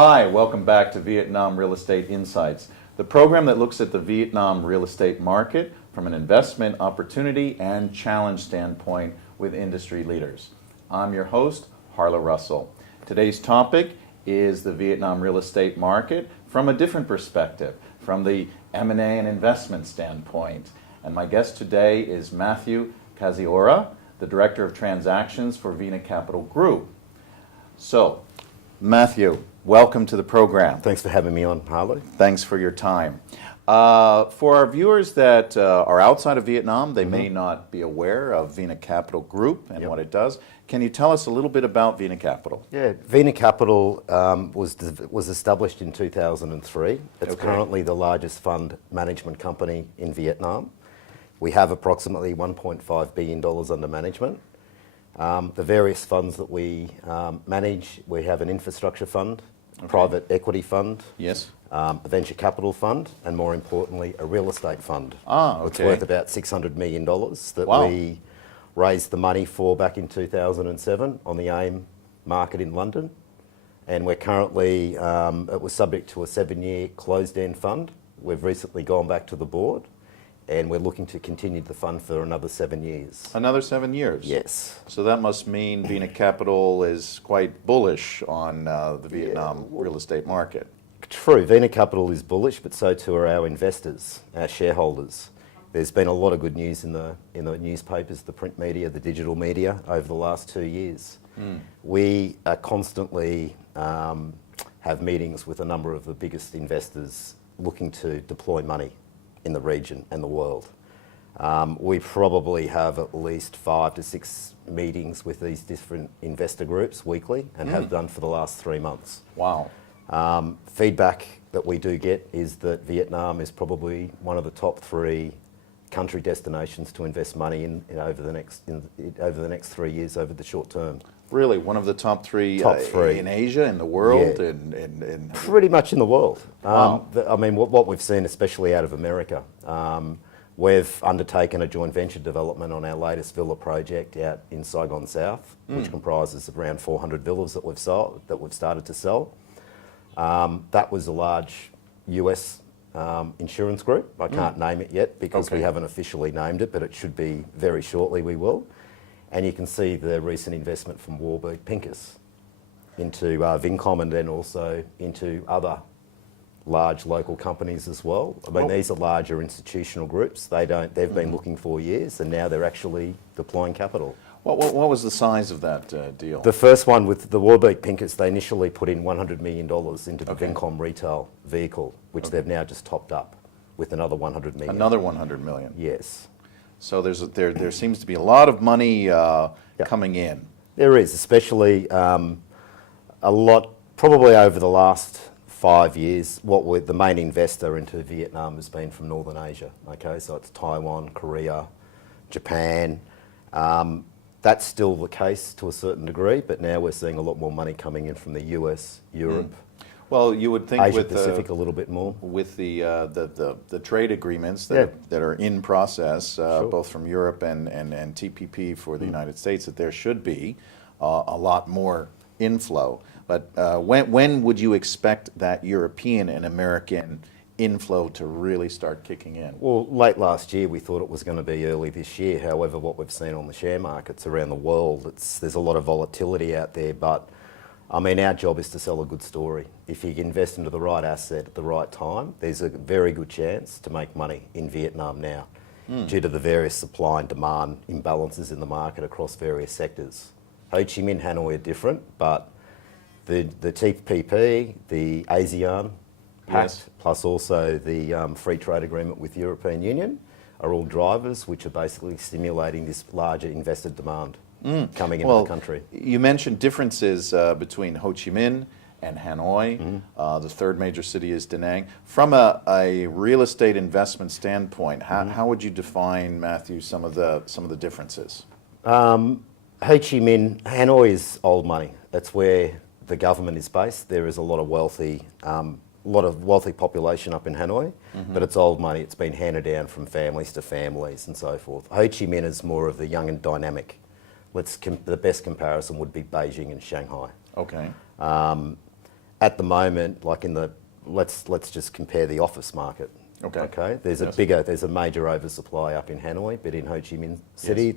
Hi, welcome back to Vietnam Real Estate Insights, the program that looks at the Vietnam real estate market from an investment opportunity and challenge standpoint with industry leaders. I'm your host, Harlow Russell. Today's topic is the Vietnam real estate market from a different perspective, from the M&A and investment standpoint. And my guest today is Matthew Koziora, the Director of Transactions for VinaCapital Group. So, Matthew, welcome to the program. Thanks for having me on, Harlow. Thanks for your time. For our viewers that are outside of Vietnam, they may not be aware of VinaCapital Group and what it does. Can you tell us a little bit about VinaCapital? Yeah, VinaCapital was established in 2003. It's currently the largest fund management company in Vietnam. We have approximately $1.5 billion under management. The various funds that we manage, we have an infrastructure fund, private equity fund, a venture capital fund, and more importantly, a real estate fund. It's worth about $600 million that we raised the money for back in 2007 on the AIM market in London. And we're currently, it was subject to a 7-year closed-end fund. We've recently gone back to the board, and we're looking to continue the fund for another 7 years. Another 7 years? Yes. So that must mean VinaCapital is quite bullish on the Vietnam real estate market. True, VinaCapital is bullish, but so too are our investors, our shareholders. There's been a lot of good news in the newspapers, the print media, the digital media over the last 2 years. We are constantly have meetings with a number of the biggest investors looking to deploy money in the region and the world. We probably have at least 5 to 6 meetings with these different investor groups weekly and have done for the last 3 months. Wow. Feedback that we do get is that Vietnam is probably one of the top 3 country destinations to invest money in over the next 3 years, over the short term. Really, one of the top three in Asia, in the world, in pretty much in the world. Wow. I mean, what we've seen, especially out of America, we've undertaken a joint venture development on our latest villa project out in Saigon South, which comprises of around 400 villas that we've started to sell. That was a large US insurance group. I can't name it yet because we haven't officially named it, but it should be very shortly we will. And you can see the recent investment from Warburg Pincus into Vincom and then also into other large local companies as well. I mean, these are larger institutional groups. They've been looking for years and now they're actually deploying capital. What was the size of that deal? The first one with the Warburg Pincus, they initially put in $100 million into the Vincom retail vehicle, which they've now just topped up with another $100 million. Another $100 million? Yes. So there seems to be a lot of money coming in. There is, especially a lot, probably over the last 5 years, the main investor into Vietnam has been from Northern Asia. Okay, so it's Taiwan, Korea, Japan. That's still the case to a certain degree, but now we're seeing a lot more money coming in from the US, Europe. Well, you would think Asia Pacific a little bit more. With the trade agreements that are in process, both from Europe and TPP for the United States, that there should be a lot more inflow. But when would you expect that European and American inflow to really start kicking in? Well, late last year we thought it was going to be early this year. However, what we've seen on the share markets around the world, there's a lot of volatility out there, but I mean, our job is to sell a good story. If you invest into the right asset at the right time, there's a very good chance to make money in Vietnam now due to the various supply and demand imbalances in the market across various sectors. Ho Chi Minh, Hanoi are different, but the TPP, the ASEAN Pact, plus also the free trade agreement with the European Union are all drivers which are basically stimulating this larger investor demand coming into the country. You mentioned differences between Ho Chi Minh and Hanoi. The third major city is Da Nang. From a real estate investment standpoint, how would you define, Matthew, some of the differences? Ho Chi Minh, Hanoi is old money. That's where the government is based. There is a lot of wealthy population up in Hanoi, but it's old money. It's been handed down from families to families and so forth. Ho Chi Minh is more of the young and dynamic. The best comparison would be Beijing and Shanghai. Okay. At the moment, like let's just compare the office market. Okay. Okay. There's a major oversupply up in Hanoi, but in Ho Chi Minh City Yes.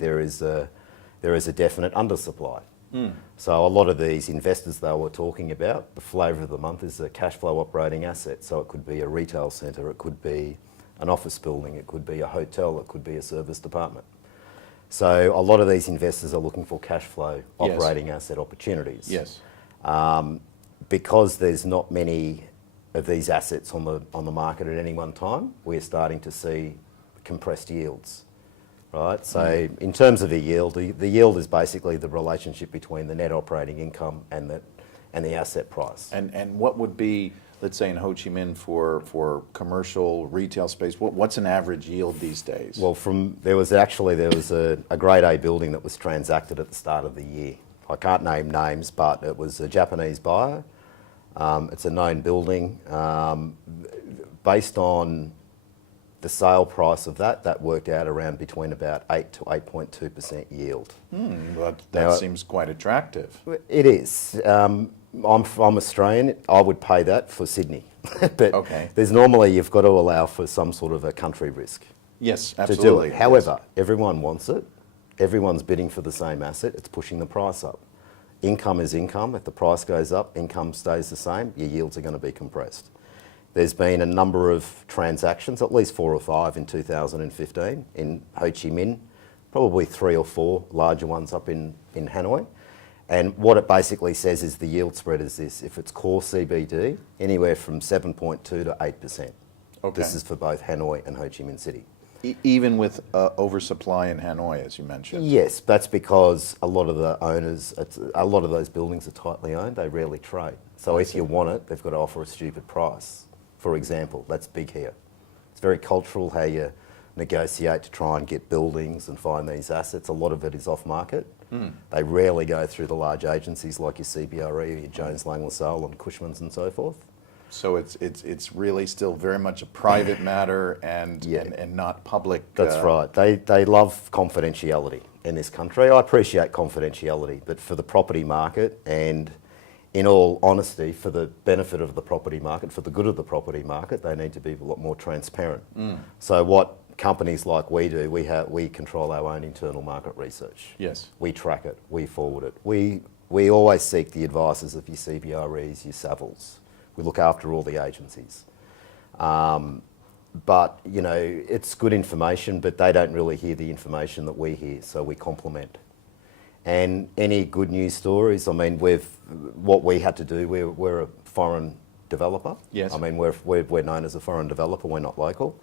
there is a definite undersupply. So a lot of these investors they were talking about, the flavour of the month is a cash flow operating asset. So it could be a retail centre, it could be an office building, it could be a hotel, it could be a service department. So a lot of these investors are looking for cash flow operating asset opportunities. Yes. Because there's not many of these assets on the market at any one time, we're starting to see compressed yields, right? So in terms of a yield, the yield is basically the relationship between the net operating income and the asset price. And what would be, let's say in Ho Chi Minh for commercial retail space, what's an average yield these days? Well, there was a grade A building that was transacted at the start of the year. I can't name names, but it was a Japanese buyer. It's a known building. Based on the sale price of that worked out around between about 8 to 8.2% yield. That seems quite attractive. It is. I'm Australian. I would pay that for Sydney. But Okay. you've got to allow for some sort of a country risk Yes, to absolutely. do it. However, everyone wants it. Everyone's bidding for the same asset. It's pushing the price up. Income is income. If the price goes up, income stays the same, your yields are going to be compressed. There's been a number of transactions, at least 4 or 5 in 2015 in Ho Chi Minh, probably 3 or 4 larger ones up in Hanoi. And what it basically says is the yield spread is this. If it's core CBD, anywhere from 7.2 to 8%. Okay. This is for both Hanoi and Ho Chi Minh City. Even with oversupply in Hanoi, as you mentioned. Yes, that's because a lot of the owners, a lot of those buildings are tightly owned, they rarely trade. So if you want it, they've got to offer a stupid price. For example, that's big here. It's very cultural how you negotiate to try and get buildings and find these assets. A lot of it is off market. They rarely go through the large agencies like your CBRE or your Jones Lang LaSalle and Cushman's and so forth. So it's really still very much a private matter and not public. That's right. They love confidentiality in this country. I appreciate confidentiality, but for the property market and in all honesty, for the benefit of the property market, for the good of the property market, they need to be a lot more transparent. So what companies like we do, we control our own internal market research. Yes. We track it, we forward it. We always seek the advices of your CBREs, your Savills. We look after all the agencies. But, it's good information, but they don't really hear the information that we hear, so we complement. And any good news stories, what we had to do, we're a foreign developer. Yes. We're known as a foreign developer, we're not local.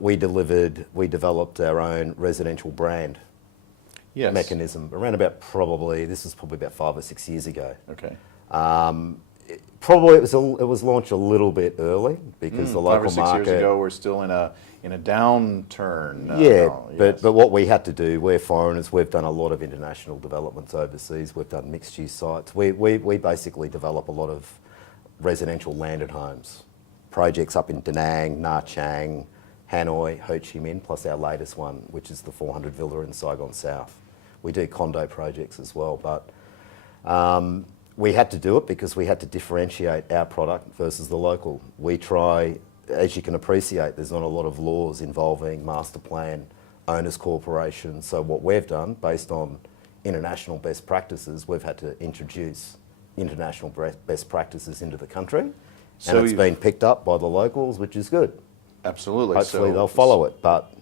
We developed our own residential brand mechanism around this was probably about 5 or 6 years ago. Okay. Probably it was launched a little bit early because the local 5 or 6 market. years ago, we're still in a downturn. But what we had to do, we're foreigners. We've done a lot of international developments overseas. We've done mixed-use sites. We basically develop a lot of residential landed homes, projects up in Da Nang, Nha Trang, Hanoi, Ho Chi Minh, plus our latest one, which is the 400 villa in Saigon South. We do condo projects as well, but. We had to do it because we had to differentiate our product versus the local. We try, as you can appreciate, there's not a lot of laws involving master plan, owners corporations. So what we've done, based on international best practices, we've had to introduce international best practices into the country. So and it's been picked up by the locals, which is good. Absolutely. Hopefully they'll follow it, but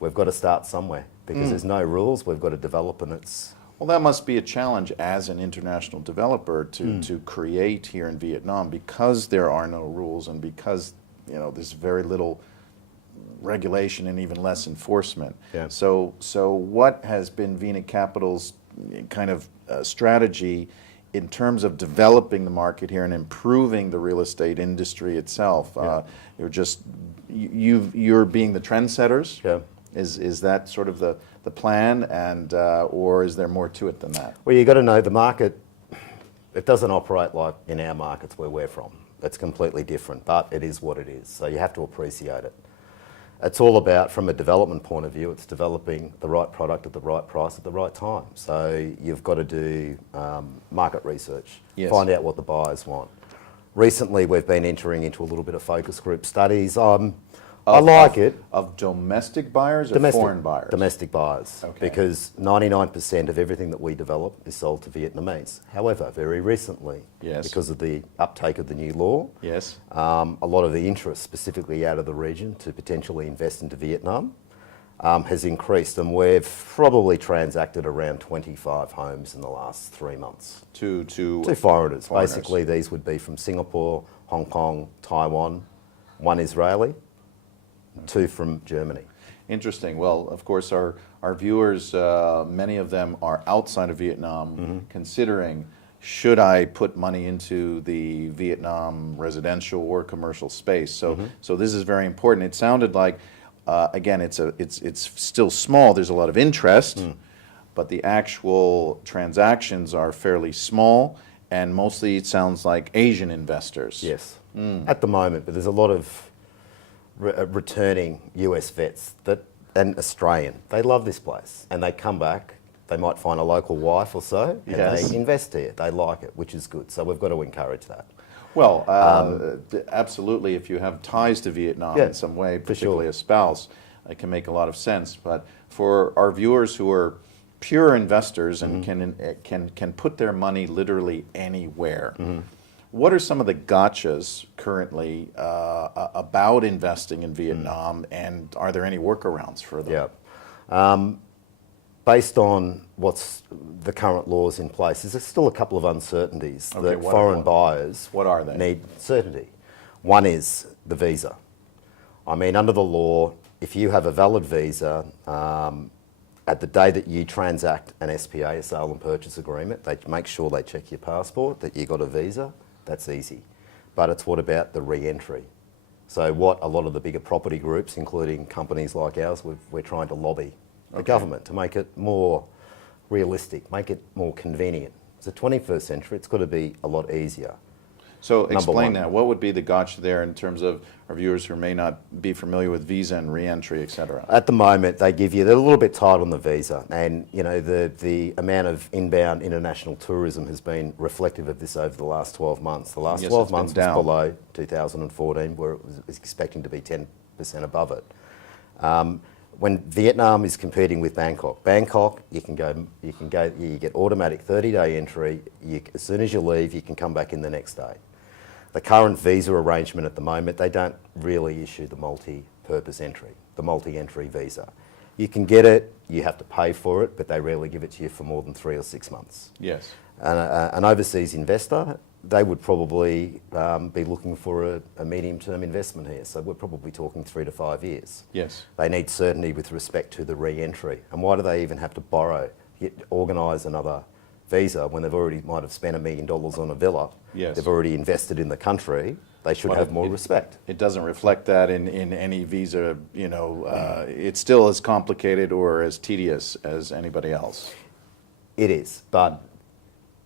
we've got to start somewhere because there's no rules. We've got to develop and it's... Well, that must be a challenge as an international developer to create here in Vietnam because there are no rules and because there's very little regulation and even less enforcement. Yeah. So what has been VinaCapital's kind of strategy in terms of developing the market here and improving the real estate industry itself? Yeah. You're being the trendsetters. Yeah. Is that sort of the plan, and or is there more to it than that? Well, you got to know the market. It doesn't operate like in our markets where we're from. It's completely different, but it is what it is. So you have to appreciate it. It's all about, from a development point of view, it's developing the right product at the right price at the right time. So you've got to do market research, Yes. find out what the buyers want. Recently, we've been entering into a little bit of focus group studies. I like it. Of domestic buyers or foreign buyers? Domestic buyers, Okay. because 99% of everything that we develop is sold to Vietnamese. However, very recently, Yes. because of the uptake of the new law, Yes. a lot of the interest, specifically out of the region, to potentially invest into Vietnam has increased, and we've probably transacted around 25 homes in the last 3 months. To Foreigners. Foreigners. Basically, these would be from Singapore, Hong Kong, Taiwan, 1 Israeli, 2 from Germany. Interesting. Well, of course, our viewers, many of them are outside of Vietnam, considering, should I put money into the Vietnam residential or commercial space? So this is very important. It sounded like, again, it's still small. There's a lot of interest, but the actual transactions are fairly small, and mostly it sounds like Asian investors. Yes, at the moment, but there's a lot of returning US vets and Australian. They love this place, and they come back. They might find a local wife or so, and Yes. they invest here. They like it, which is good. So we've got to encourage that. Well, absolutely, if you have ties to Vietnam Yeah, in some way, for particularly sure. a spouse, it can make a lot of sense. But for our viewers who are pure investors and can put their money literally anywhere, what are some of the gotchas currently about investing in Vietnam, and are there any workarounds for them? Yeah. Based on what's the current laws in place, there's still a couple of uncertainties Okay, that what foreign buyers What are they? need certainty. One is the visa. I mean, under the law, if you have a valid visa, at the day that you transact an SPA, a sale and purchase agreement, they make sure they check your passport, that you got a visa. That's easy. But it's what about the re-entry? So what a lot of the bigger property groups, including companies like ours, we're trying to lobby the government to make it more realistic, make it more convenient. It's the 21st century, it's got to be a lot easier. So explain one. that. What would be the gotcha there in terms of our viewers who may not be familiar with visa and re-entry, et cetera? At the moment, they're a little bit tight on the visa, and you know the amount of inbound international tourism has been reflective of this over the last 12 months. The last Yes, 12 it's been months was down. below 2014, where it was expecting to be 10% above it. When Vietnam is competing with Bangkok, you get automatic 30-day entry. As soon as you leave, you can come back in the next day. The current visa arrangement at the moment, they don't really issue the multi-purpose entry, the multi-entry visa. You can get it, you have to pay for it, but they rarely give it to you for more than 3 or 6 months. Yes. An overseas investor, they would probably be looking for a medium-term investment here. So we're probably talking 3 to 5 years. Yes. They need certainty with respect to the re-entry. And why do they even have to organise another visa when they've already might have spent $1 million on a villa? Yes. They've already invested in the country. They should But have more respect. It doesn't reflect that in any visa, it's still as complicated or as tedious as anybody else. It is, but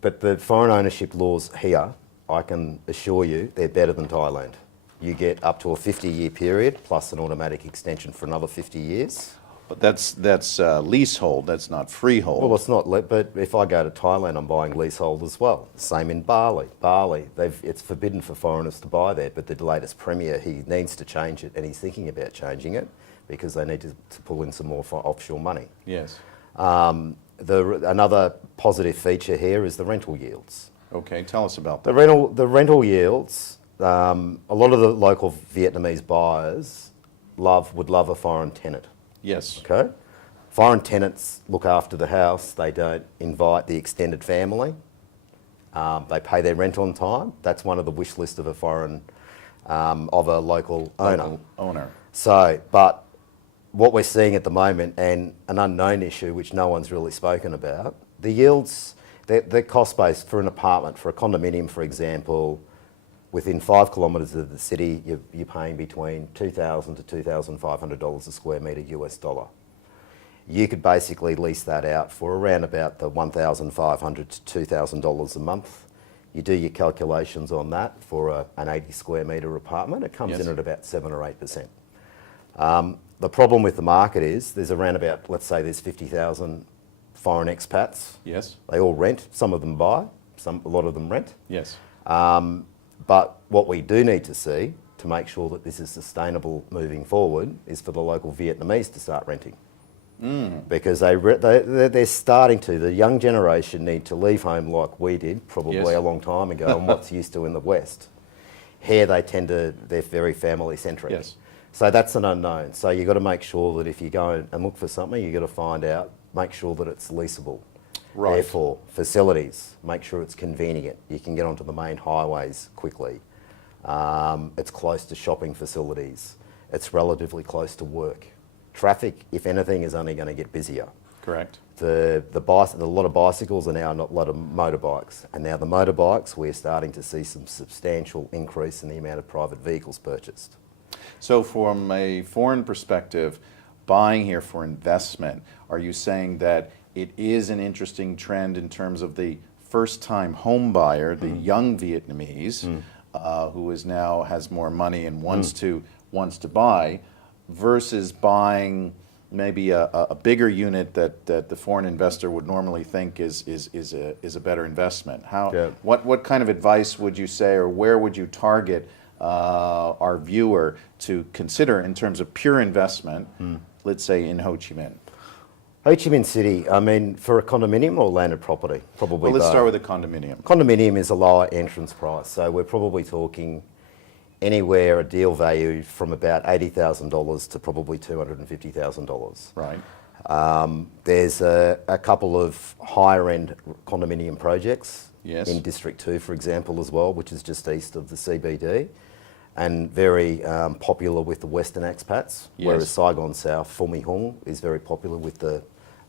the foreign ownership laws here, I can assure you, they're better than Thailand. You get up to a 50-year period plus an automatic extension for another 50 years. But that's leasehold, that's not freehold. Well, it's not, but if I go to Thailand, I'm buying leasehold as well. Same in Bali. It's forbidden for foreigners to buy there, but the latest premier, he needs to change it, and he's thinking about changing it because they need to pull in some more offshore money. Yes. Another positive feature here is the rental yields. Okay, tell us about that. The rental yields, a lot of the local Vietnamese buyers would love a foreign tenant. Yes. Okay? Foreign tenants look after the house. They don't invite the extended family. They pay their rent on time. That's one of the wish list of a local owner. So, but what we're seeing at the moment, and an unknown issue which no one's really spoken about, the yields, the cost base for an apartment, for a condominium, for example, within 5 kilometres of the city, you're paying between $2,000 to $2,500 a square metre US dollar. You could basically lease that out for around about the $1,500 to $2,000 a month. You do your calculations on that for an 80 square metre apartment, it comes in at about 7 or 8%. The problem with the market is there's around about, let's say there's 50,000 foreign expats. Yes. They all rent, some of them buy, a lot of them rent. Yes. But what we do need to see to make sure that this is sustainable moving forward is for the local Vietnamese to start renting. Because they're starting to, the young generation need to leave home like we did probably a long time ago and what's used to in the West. Here they tend to, they're very family centric. Yes. So that's an unknown. So you've got to make sure that if you go and look for something, you've got to find out, make sure that it's leasable. Right. Therefore, facilities, make sure it's convenient. You can get onto the main highways quickly. It's close to shopping facilities. It's relatively close to work. Traffic, if anything, is only going to get busier. Correct. A lot of bicycles are now a lot of motorbikes. And now the motorbikes, we're starting to see some substantial increase in the amount of private vehicles purchased. So from a foreign perspective, buying here for investment, are you saying that it is an interesting trend in terms of the first-time home buyer, the young Vietnamese, who is now has more money and wants to buy, versus buying maybe a bigger unit that the foreign investor would normally think is a better investment? What kind of advice would you say, or where would you target our viewer to consider in terms of pure investment, let's say in Ho Chi Minh? Ho Chi Minh City, I mean, for a condominium or landed property? Probably Well, let's both. start with a condominium. Condominium is a lower entrance price, so we're probably talking anywhere a deal value from about $80,000 to probably $250,000. Right. There's a couple of higher end condominium projects in District 2, for example, as well, which is just east of the CBD, and very popular with the Western expats, whereas Saigon South, Phu My Hung, is very popular with the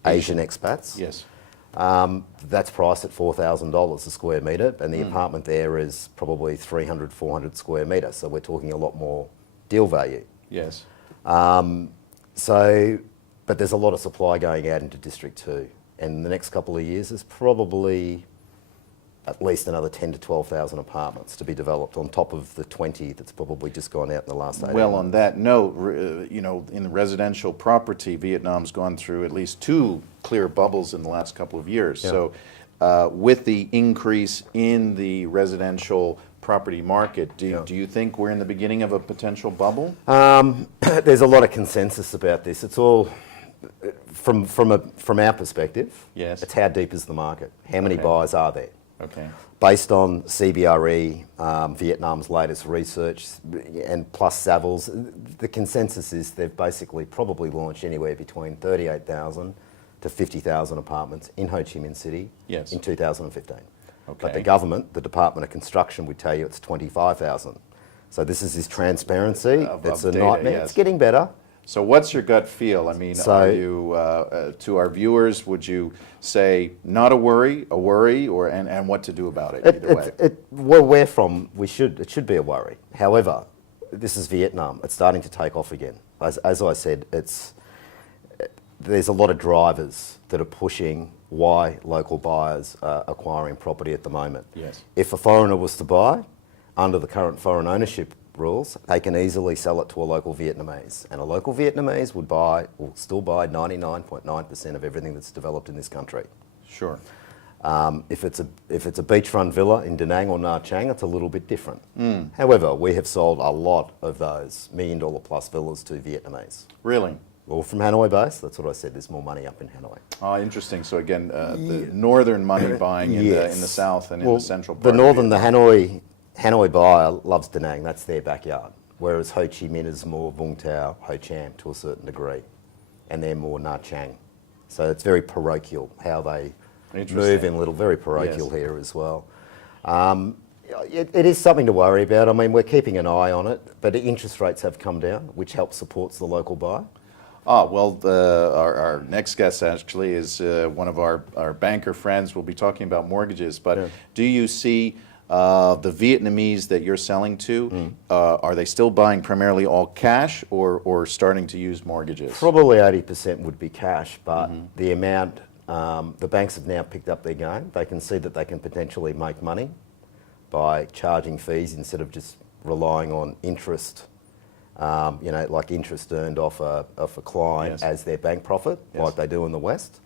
Asian expats. Yes. That's priced at $4,000 a square metre, and the apartment there is probably 300, 400 square metre, so we're talking a lot more deal value. Yes. But there's a lot of supply going out into District 2, and in the next couple of years there's probably at least another 10 to 12,000 apartments to be developed on top of the 20 that's probably just gone out in the last 8 Well, months. on that note, you know, in residential property, Vietnam's gone through at least 2 clear bubbles in the last couple of years. So with the increase in the residential property market, do you think we're in the beginning of a potential bubble? There's a lot of consensus about this. It's all, from our perspective, it's how deep is the market? How many buyers are there? Okay. Based on CBRE, Vietnam's latest research, and plus Savills, the consensus is they've basically probably launched anywhere between 38,000 to 50,000 apartments in Ho Chi Minh City in 2015. Okay. But the government, the Department of Construction, would tell you it's 25,000. So this is his transparency. It's a nightmare. It's getting better. So what's your gut feel? I mean, are you, to our viewers, would you say not a worry, or and what to do about it either way? Where we're from, it should be a worry. However, this is Vietnam. It's starting to take off again. As I said, there's a lot of drivers that are pushing why local buyers are acquiring property at the moment. Yes. If a foreigner was to buy, under the current foreign ownership rules, they can easily sell it to a local Vietnamese, and a local Vietnamese will still buy 99.9% of everything that's developed in this country. Sure. If it's a beachfront villa in Da Nang or Nha Trang, it's a little bit different. However, we have sold a lot of those $1 million plus villas to Vietnamese. Really? All from Hanoi base. That's what I said. There's more money up in Hanoi. Oh, interesting. So again, the northern money buying in the south and in the central part. The Hanoi buyer loves Da Nang, that's their backyard. Whereas Ho Chi Minh is more Vung Tau, Ho Cham to a certain degree. And they're more Nha Trang. So it's very parochial how they move in very parochial here as well. It is something to worry about. I mean, we're keeping an eye on it, but the interest rates have come down, which helps supports the local buyer. Well, our next guest actually is one of our banker friends. We'll be talking about mortgages, but do you see the Vietnamese that you're selling to, are they still buying primarily all cash or starting to use mortgages? Probably 80% would be cash, but the amount, the banks have now picked up their game. They can see that they can potentially make money by charging fees instead of just relying on interest, like interest earned off a client as their bank profit, like they do in the West.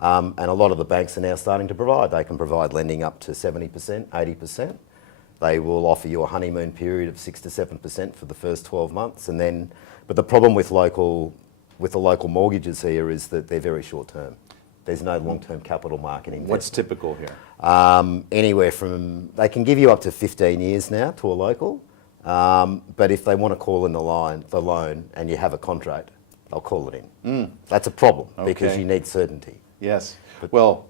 And a lot of the banks are now starting to provide. They can provide lending up to 70%, 80%. They will offer you a honeymoon period of 6 to 7% for the first 12 months, and then. But the problem with the local mortgages here is that they're very short term. There's no long-term capital market investment. What's typical here? Anywhere from, they can give you up to 15 years now to a local, but if they want to call in the loan and you have a contract, they'll call it in. That's a problem because Okay. you need certainty. Yes. Well,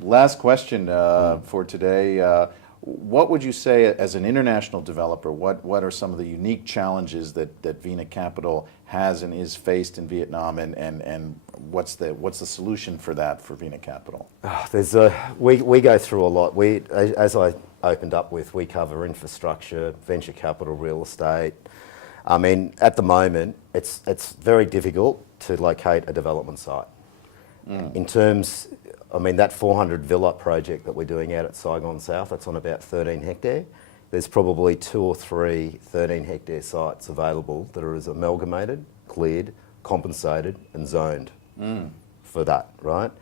last question for today. What would you say as an international developer, what are some of the unique challenges that VinaCapital has and is faced in Vietnam, and what's the solution for that for VinaCapital? We go through a lot. As I opened up with, we cover infrastructure, venture capital, real estate. I mean, at the moment, it's very difficult to locate a development site. In terms, I mean, that 400 villa project that we're doing out at Saigon South, that's on about 13 hectare. There's probably 2 or 3 13 hectare sites available that are as amalgamated, cleared, compensated and zoned for that, right?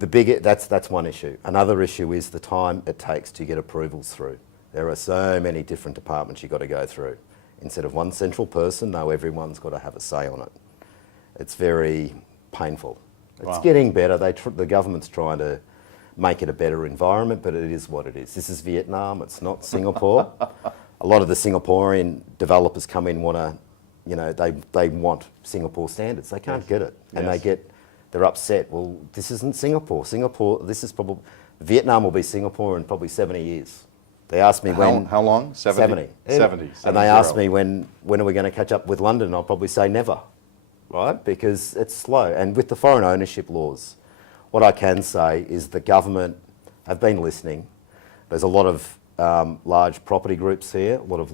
That's one issue. Another issue is the time it takes to get approvals through. There are so many different departments you've got to go through. Instead of one central person, no, everyone's got to have a say on it. It's very painful. It's getting better. The government's trying to make it a better environment, but it is what it is. This is Vietnam. It's not Singapore. A lot of the Singaporean developers come in they want Singapore standards. They can't get it, and they're upset. Well, this isn't Singapore. Vietnam will be Singapore in probably 70 years. They asked me How long? 70. 70. And they asked me when are we going to catch up with London? I'll probably say never. Right? Because it's slow. And with the foreign ownership laws, what I can say is the government have been listening. There's a lot of large property groups here, a lot of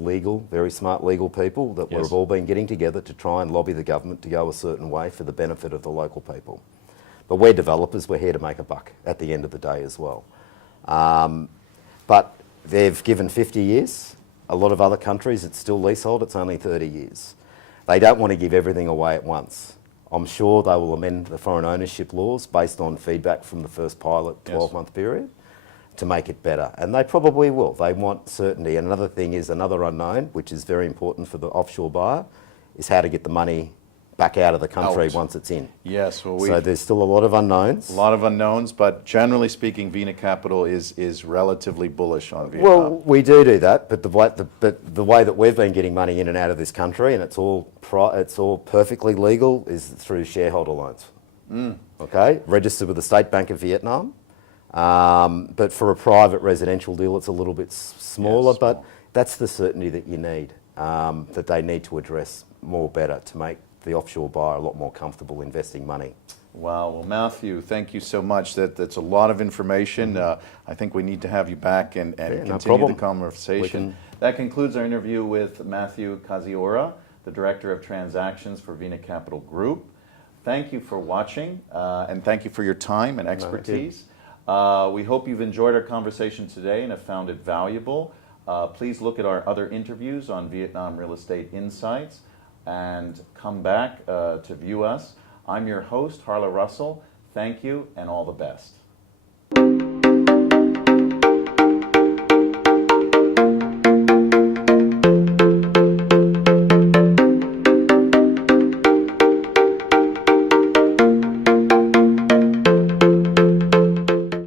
very smart legal people that we've all been getting together to try and lobby the government to go a certain way for the benefit of the local people. But we're developers, we're here to make a buck at the end of the day as well. But they've given 50 years. A lot of other countries, it's still leasehold, it's only 30 years. They don't want to give everything away at once. I'm sure they will amend the foreign ownership laws based on feedback from the first pilot 12-month period to make it better. And they probably will. They want certainty. And another thing is another unknown, which is very important for the offshore buyer, is how to get the money back out of the country once it's in. Yes. Well, so there's still a lot of unknowns. A lot of unknowns, but generally speaking, VinaCapital is relatively bullish on Vietnam. Well, we do that, but the way that we've been getting money in and out of this country, and it's all perfectly legal, is through shareholder loans. Okay, registered with the State Bank of Vietnam, but for a private residential deal, it's a little bit smaller. But that's the certainty that you need, that they need to address more better to make the offshore buyer a lot more comfortable investing money. Wow. Well, Matthew, thank you so much. That's a lot of information. I think we need to have you back and continue the conversation. That concludes our interview with Matthew Koziora, the Director of Transactions for VinaCapital Group. Thank you for watching, and thank you for your time and expertise. We hope you've enjoyed our conversation today and have found it valuable. Please look at our other interviews on Vietnam Real Estate Insights and come back to view us. I'm your host, Harla Russell. Thank you and all the best.